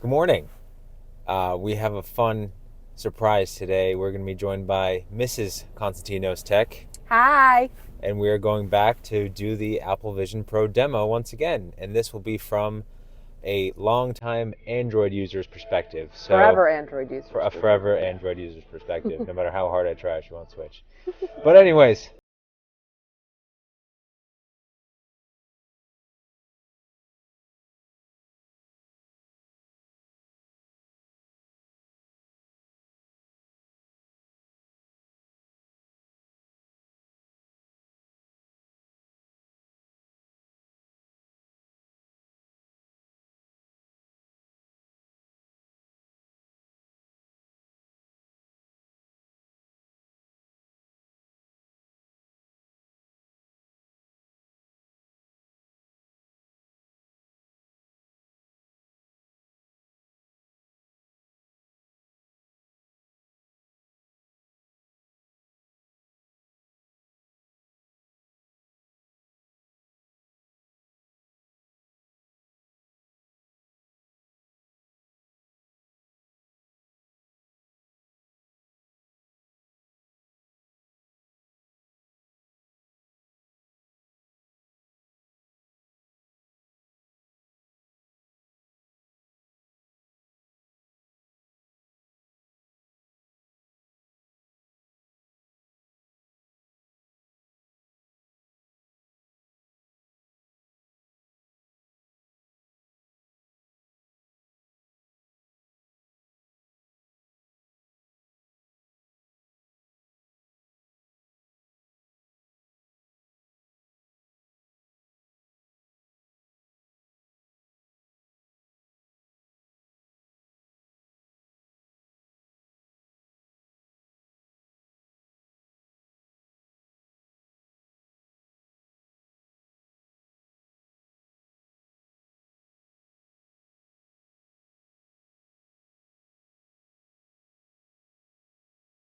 Good morning. We have a fun surprise today. We're going to be joined by Mrs. Constantinos Tech, Hi. and we are going back to do the Apple Vision Pro demo once again. And this will be from a longtime Android user's perspective. Forever Android users. For a forever Android user's perspective. No matter how hard I try, she won't switch. But anyways,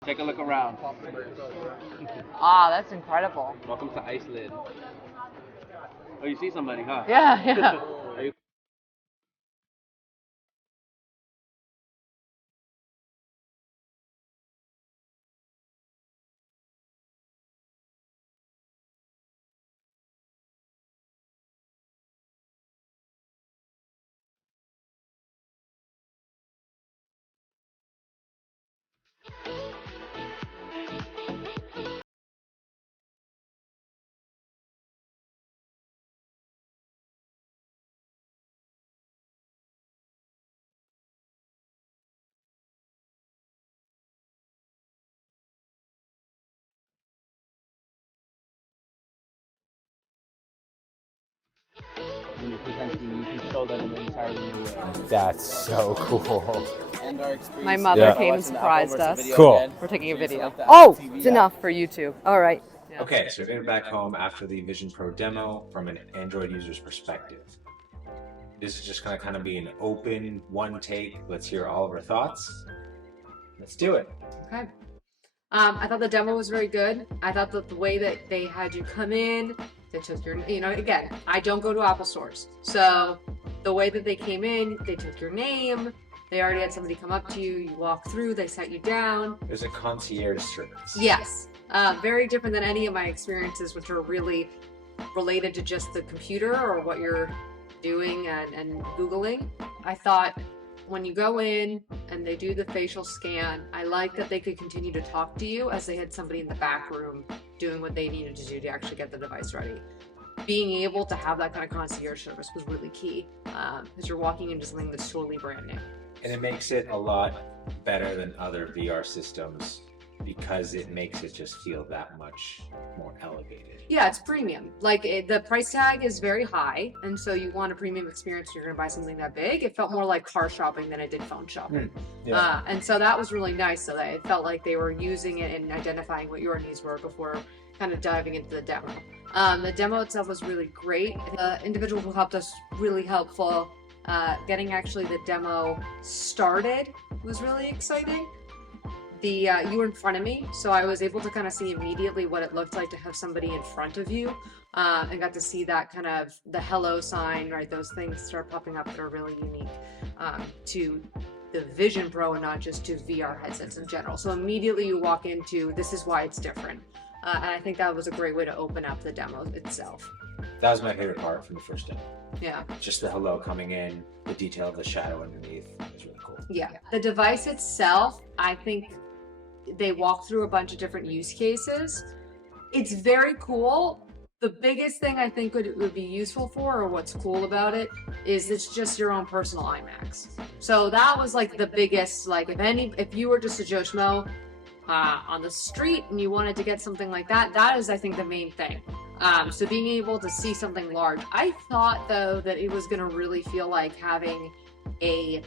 Take a look around. Ah, that's incredible. Welcome to Iceland. Oh, you see somebody, huh? Yeah, yeah. Are you when you present you can show them in an entirely new way. that's so cool. And our experience. My mother Yeah. came and surprised us. Cool. We're taking a video. Like the Oh, Apple TV it's enough for YouTube. All right. Yeah. Okay, so we're back home after the Vision Pro demo from an Android user's perspective. This is just going to kind of be an open one take. Let's hear all of our thoughts. Let's do it. Okay. I thought the demo was very good. I thought that the way that they had you come in, they took your, again, I don't go to Apple stores. So the way that they came in, they took your name, they already had somebody come up to you, you walk through, they sat you down. There's a concierge service. Yes. Very different than any of my experiences, which are really related to just the computer or what you're doing and Googling. I thought when you go in and they do the facial scan, I like that they could continue to talk to you as they had somebody in the back room doing what they needed to do to actually get the device ready. Being able to have that kind of concierge service was really key because you're walking into something that's totally brand new. And it makes it a lot better than other VR systems because it makes it just feel that much more elevated. Yeah, it's premium. Like the price tag is very high, and so you want a premium experience. You're going to buy something that big. It felt more like car shopping than it did phone shopping, and so that was really nice. So that it felt like they were using it and identifying what your needs were before kind of diving into the demo. The demo itself was really great. The individual who helped us really helpful. Getting actually the demo started was really exciting. You were in front of me, so I was able to kind of see immediately what it looked like to have somebody in front of you and got to see that kind of the hello sign, right? Those things start popping up that are really unique to the Vision Pro and not just to VR headsets in general. So immediately you walk into, this is why it's different. And I think that was a great way to open up the demo itself. That was my favorite part from the first demo. Yeah. Just the hello coming in, the detail of the shadow underneath is really cool. Yeah. The device itself, I think they walk through a bunch of different use cases. It's very cool. The biggest thing I think would be useful for, or what's cool about it, is it's just your own personal IMAX. So that was like the biggest, like if you were just a Joe Schmo on the street and you wanted to get something like that, that is, I think, the main thing. So being able to see something large. I thought though that it was gonna really feel like having a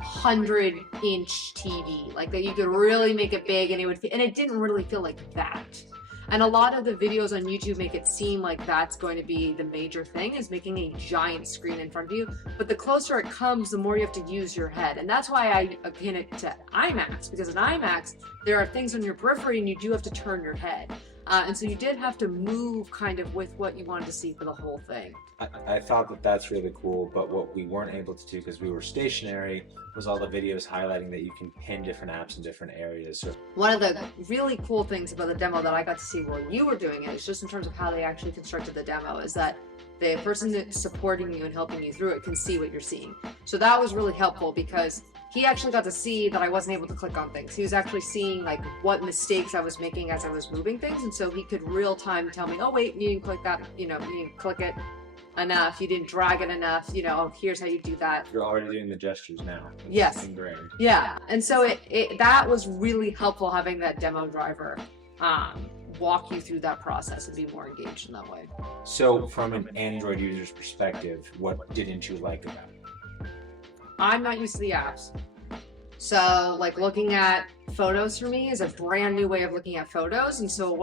100-inch TV, like that you could really make it big, and it didn't really feel like that. And a lot of the videos on YouTube make it seem like that's going to be the major thing, is making a giant screen in front of you. But the closer it comes, the more you have to use your head. And that's why I akin it to IMAX, because in IMAX, there are things on your periphery and you do have to turn your head. And so you did have to move kind of with what you wanted to see for the whole thing. I thought that that's really cool, but what we weren't able to do because we were stationary was all the videos highlighting that you can pin different apps in different areas. So one of the really cool things about the demo that I got to see while you were doing it is just in terms of how they actually constructed the demo, is that the person that's supporting you and helping you through it can see what you're seeing. So that was really helpful because he actually got to see that I wasn't able to click on things. He was actually seeing like what mistakes I was making as I was moving things. And so he could real time tell me, oh wait, you didn't click that, you didn't click it enough, you didn't drag it enough, oh, here's how you do that. You're already doing the gestures now. It's yes. ingrained. Yeah. And so that was really helpful, having that demo driver walk you through that process and be more engaged in that way. So from an Android user's perspective, what didn't you like about it? I'm not used to the apps. So like looking at photos for me is a brand new way of looking at photos. And so it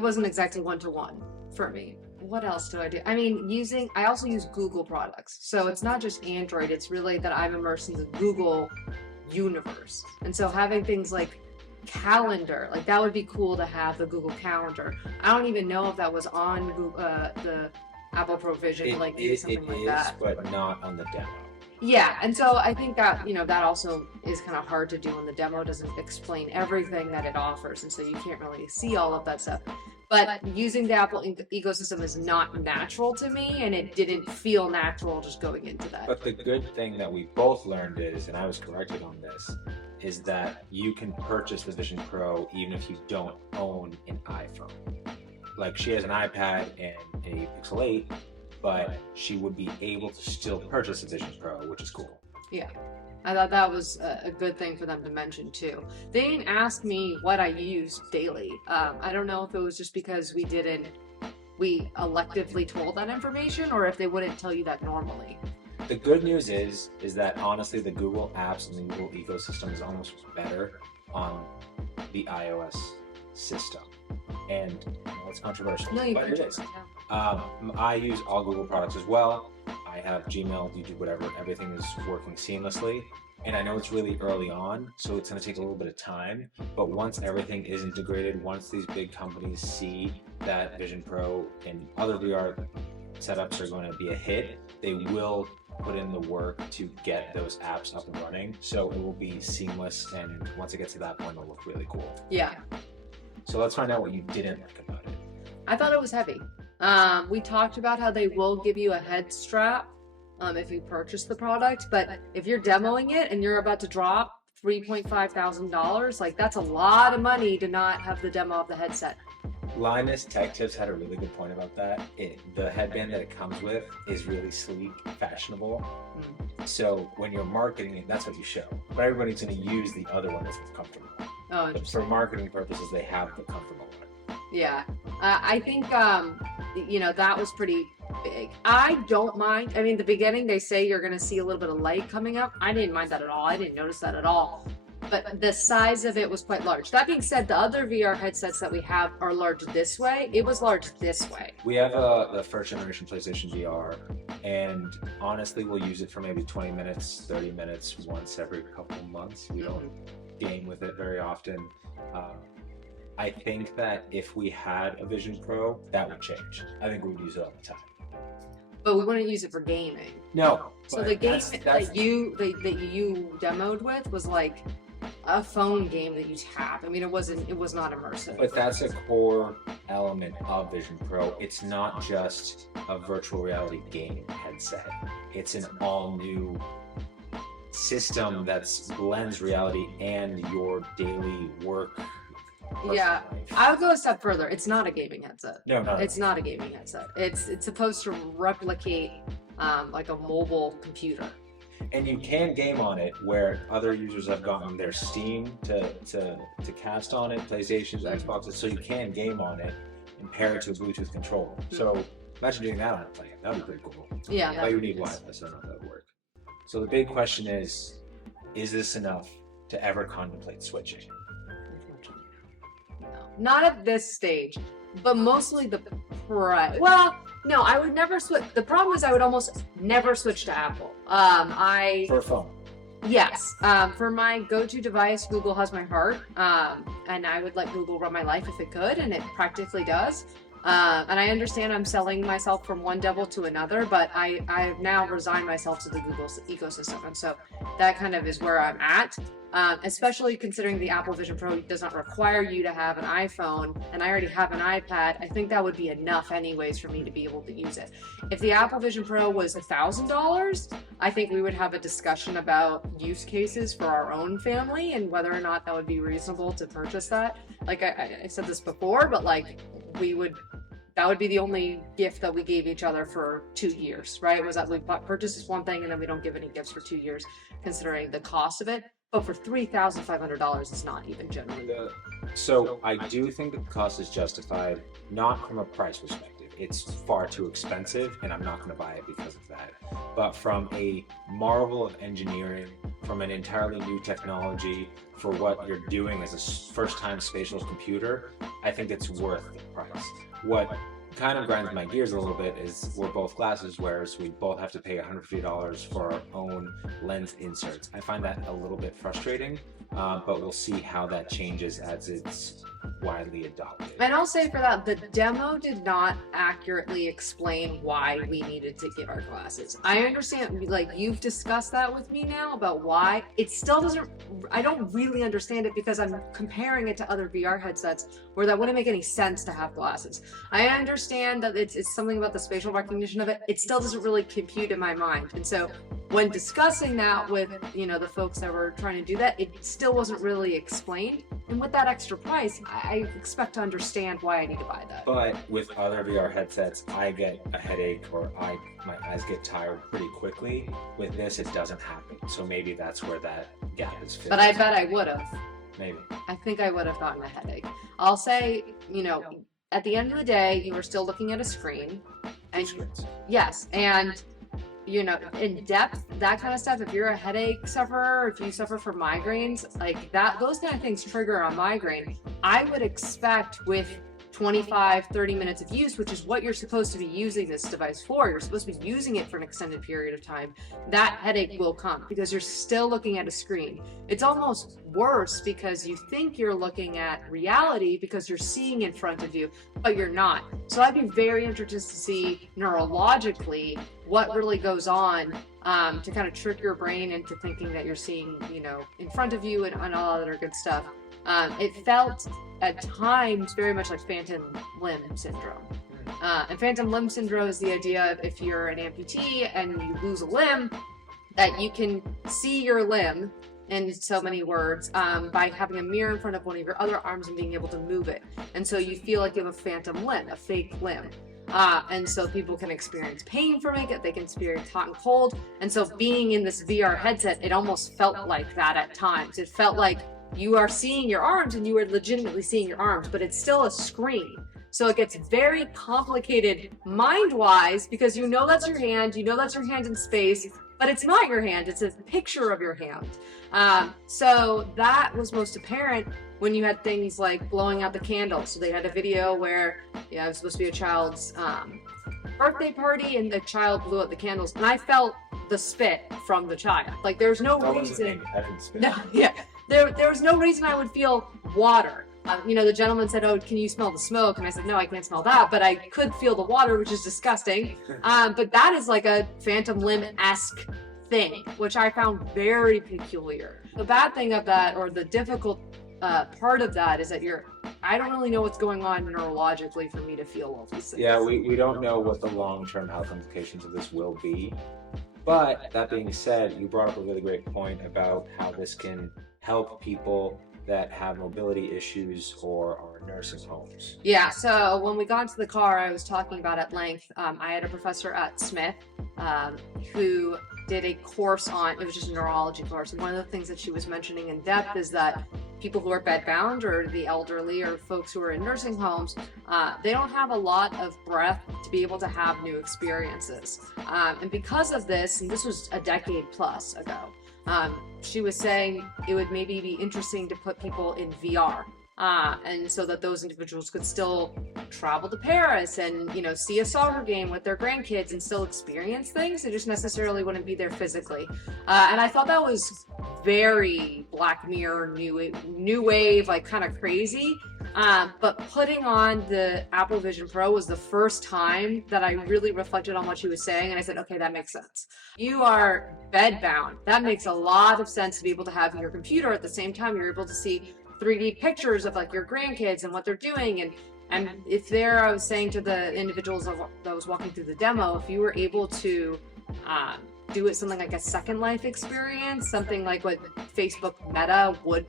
wasn't exactly one-to-one for me. What else do I do? I mean, I also use Google products. So it's not just Android, it's really that I'm immersed in the Google universe. And so having things like Calendar, like that would be cool to have, the Google Calendar. I don't even know if that was on Google, the Apple Pro Vision, like maybe something like that. But not on the demo. Yeah, and so I think that, that also is kind of hard to do when the demo doesn't explain everything that it offers, and so you can't really see all of that stuff. But using the Apple ecosystem is not natural to me, and it didn't feel natural just going into that. But the good thing that we both learned is, and I was corrected on this, is that you can purchase the Vision Pro even if you don't own an iPhone. Like she has an iPad and a Pixel 8, but she would be able to still purchase a Vision Pro, which is cool. Yeah. I thought that was a good thing for them to mention too. They didn't ask me what I used daily. I don't know if it was just because we electively told that information, or if they wouldn't tell you that normally. The good news is that honestly the Google apps and the Google ecosystem is almost better on the iOS system. And it's controversial, No, you but can it is. I use all Google products as well. I have Gmail, YouTube, whatever, everything is working seamlessly. And I know it's really early on, so it's gonna take a little bit of time, but once everything is integrated, once these big companies see that Vision Pro and other VR setups are going to be a hit, they will put in the work to get those apps up and running. So it will be seamless, and once it gets to that point, it'll look really cool. Yeah. So let's find out what you didn't like about it. I thought it was heavy. We talked about how they will give you a head strap if you purchase the product, but if you're demoing it and you're about to drop $3,500, like that's a lot of money to not have the demo of the headset. Linus Tech Tips had a really good point about that. The headband that it comes with is really sleek, fashionable. So when you're marketing it, that's what you show. But everybody's going to use the other one that's comfortable. Oh, but for marketing purposes, they have the comfortable one. Yeah, I think that was pretty big. I don't mind. I mean, the beginning they say you're going to see a little bit of light coming up. I didn't mind that at all. I didn't notice that at all. But the size of it was quite large. That being said, the other VR headsets that we have are large this way. It was large this way. We have the first generation PlayStation VR, and honestly, we'll use it for maybe 20 minutes, 30 minutes once every couple of months. We don't game with it very often. I think that if we had a Vision Pro, that would change. I think we would use it all the time. But we wouldn't use it for gaming. No. So but the game that's- that you demoed with was like a phone game that you tap. I mean, it was not immersive. But that's a core element of Vision Pro. It's not just a virtual reality game headset. It's an all new system that blends reality and your daily work. personal Yeah, life. I would go a step further. It's not a gaming headset. No, no. It's not a gaming headset. It's supposed to replicate like a mobile computer. And you can game on it where other users have gotten their Steam to cast on it, PlayStations, Xboxes, so you can game on it and pair it to a Bluetooth controller. So imagine doing that on a plane. That would be pretty cool. Yeah. But you need Wi-Fi, so I don't know if that would work. So the big question is this enough to ever contemplate switching? No, not at this stage, but mostly the price. Well, no, I would never switch. The problem is I would almost never switch to Apple. For a phone. Yes. For my go-to device, Google has my heart, and I would let Google run my life if it could, and it practically does. And I understand I'm selling myself from one devil to another, but I've now resigned myself to the Google ecosystem, and so that kind of is where I'm at. Especially considering the Apple Vision Pro does not require you to have an iPhone, and I already have an iPad. I think that would be enough anyways for me to be able to use it. If the Apple Vision Pro was $1,000, I think we would have a discussion about use cases for our own family and whether or not that would be reasonable to purchase that. Like I said this before, but like that would be the only gift that we gave each other for 2 years, right? Was that we purchased this one thing and then we don't give any gifts for 2 years, considering the cost of it. But for $3,500, it's not even generally. So I do think that the cost is justified, not from a price perspective. It's far too expensive, and I'm not going to buy it because of that. But from a marvel of engineering, from an entirely new technology, for what you're doing as a first-time spatial computer, I think it's worth the price. What kind of grinds my gears a little bit is we're both glasses wearers. We both have to pay $150 for our own lens inserts. I find that a little bit frustrating, but we'll see how that changes as it's widely adopted. And I'll say for that, the demo did not accurately explain why we needed to get our glasses. I understand, like, you've discussed that with me now about why. It still doesn't, I don't really understand it because I'm comparing it to other VR headsets where that wouldn't make any sense to have glasses. I understand that it's something about the spatial recognition of it. It still doesn't really compute in my mind. And so when discussing that with, the folks that were trying to do that, it still wasn't really explained. And with that extra price, I expect to understand why I need to buy that. But with other VR headsets, I get a headache or my eyes get tired pretty quickly. With this, it doesn't happen. So maybe that's where that gap is filled. But I bet I would have. Maybe. I think I would have gotten a headache. I'll say, at the end of the day, you are still looking at a screen. And Screens. yes, and in depth, that kind of stuff, if you're a headache sufferer, if you suffer from migraines, like that, those kind of things trigger a migraine. I would expect with 25, 30 minutes of use, which is what you're supposed to be using this device for, you're supposed to be using it for an extended period of time, that headache will come because you're still looking at a screen. It's almost worse because you think you're looking at reality because you're seeing in front of you, but you're not. So I'd be very interested to see neurologically what really goes on to kind of trick your brain into thinking that you're seeing, in front of you and all other good stuff. It felt at times very much like phantom limb syndrome. And phantom limb syndrome is the idea of if you're an amputee and you lose a limb, that you can see your limb, in so many words, by having a mirror in front of one of your other arms and being able to move it. And so you feel like you have a phantom limb, a fake limb. And so people can experience pain from it, they can experience hot and cold. And so being in this VR headset, it almost felt like that at times. It felt like you are seeing your arms and you are legitimately seeing your arms, but it's still a screen. So it gets very complicated mind-wise because that's your hand, that's your hand in space, but it's not your hand, it's a picture of your hand. So that was most apparent when you had things like blowing out the candles. So they had a video where, it was supposed to be a child's birthday party and the child blew out the candles, and I felt the spit from the child. Like there's no reason. I didn't spit. No, yeah. There was no reason I would feel water. The gentleman said, "Oh, can you smell the smoke?" And I said, "No, I can't smell that, but I could feel the water, which is disgusting." But that is like a Phantom Limb-esque thing, which I found very peculiar. The bad thing of that, or the difficult part of that, is that I don't really know what's going on neurologically for me to feel all these things. Yeah, we don't know what the long-term health implications of this will be. But that being said, you brought up a really great point about how this can help people that have mobility issues or are in nursing homes. Yeah, so when we got into the car, I was talking about at length. I had a professor at Smith who did a course on, it was just a neurology course. And one of the things that she was mentioning in depth is that people who are bedbound, or the elderly, or folks who are in nursing homes, they don't have a lot of breath to be able to have new experiences. And because of this, and this was a decade plus ago, she was saying it would maybe be interesting to put people in VR. And so that those individuals could still travel to Paris and, see a soccer game with their grandkids and still experience things. They just necessarily wouldn't be there physically. And I thought that was very Black Mirror, new wave, like kind of crazy. But putting on the Apple Vision Pro was the first time that I really reflected on what she was saying. And I said, okay, that makes sense. You are bedbound. That makes a lot of sense to be able to have your computer at the same time. You're able to see 3D pictures of like your grandkids and what they're doing. And if I was saying to the individuals that was walking through the demo, if you were able to do it something like a Second Life experience, something like what Facebook Meta would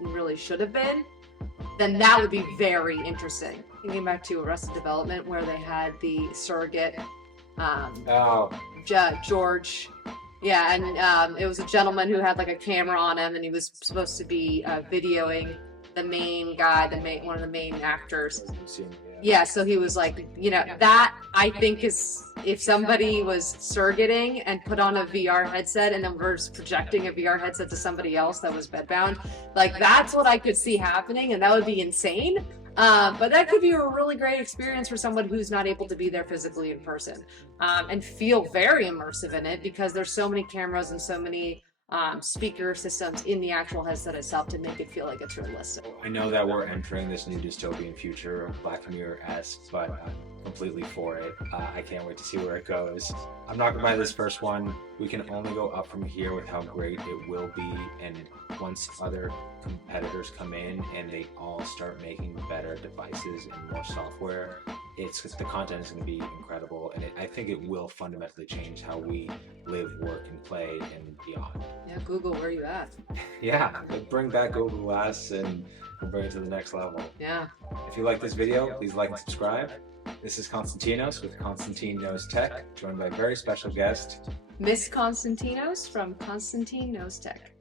really should have been, then that would be very interesting. Thinking back to Arrested Development, where they had the surrogate George. Yeah, and it was a gentleman who had like a camera on him, and he was supposed to be videoing the main guy, one of the main actors. Yeah, so he was like, that I think is, if somebody was surrogating and put on a VR headset and then was projecting a VR headset to somebody else that was bedbound, like that's what I could see happening, and that would be insane. But that could be a really great experience for someone who's not able to be there physically in person, and feel very immersive in it, because there's so many cameras and so many speaker systems in the actual headset itself to make it feel like it's realistic. I know that we're entering this new dystopian future of Black Mirror-esque, but I'm completely for it. I can't wait to see where it goes. I'm not gonna buy this first one. We can only go up from here with how great it will be, and once other competitors come in and they all start making better devices and more software, the content is going to be incredible, and I think it will fundamentally change how we live, work, and play, and beyond. Yeah, Google, where are you at? Yeah, bring back Google Glass and we'll bring it to the next level. Yeah. If you like this video, please like and subscribe. This is Konstantinos with Konstantin Knows Tech, joined by a very special guest, Miss Konstantinos from Konstantin Knows Tech.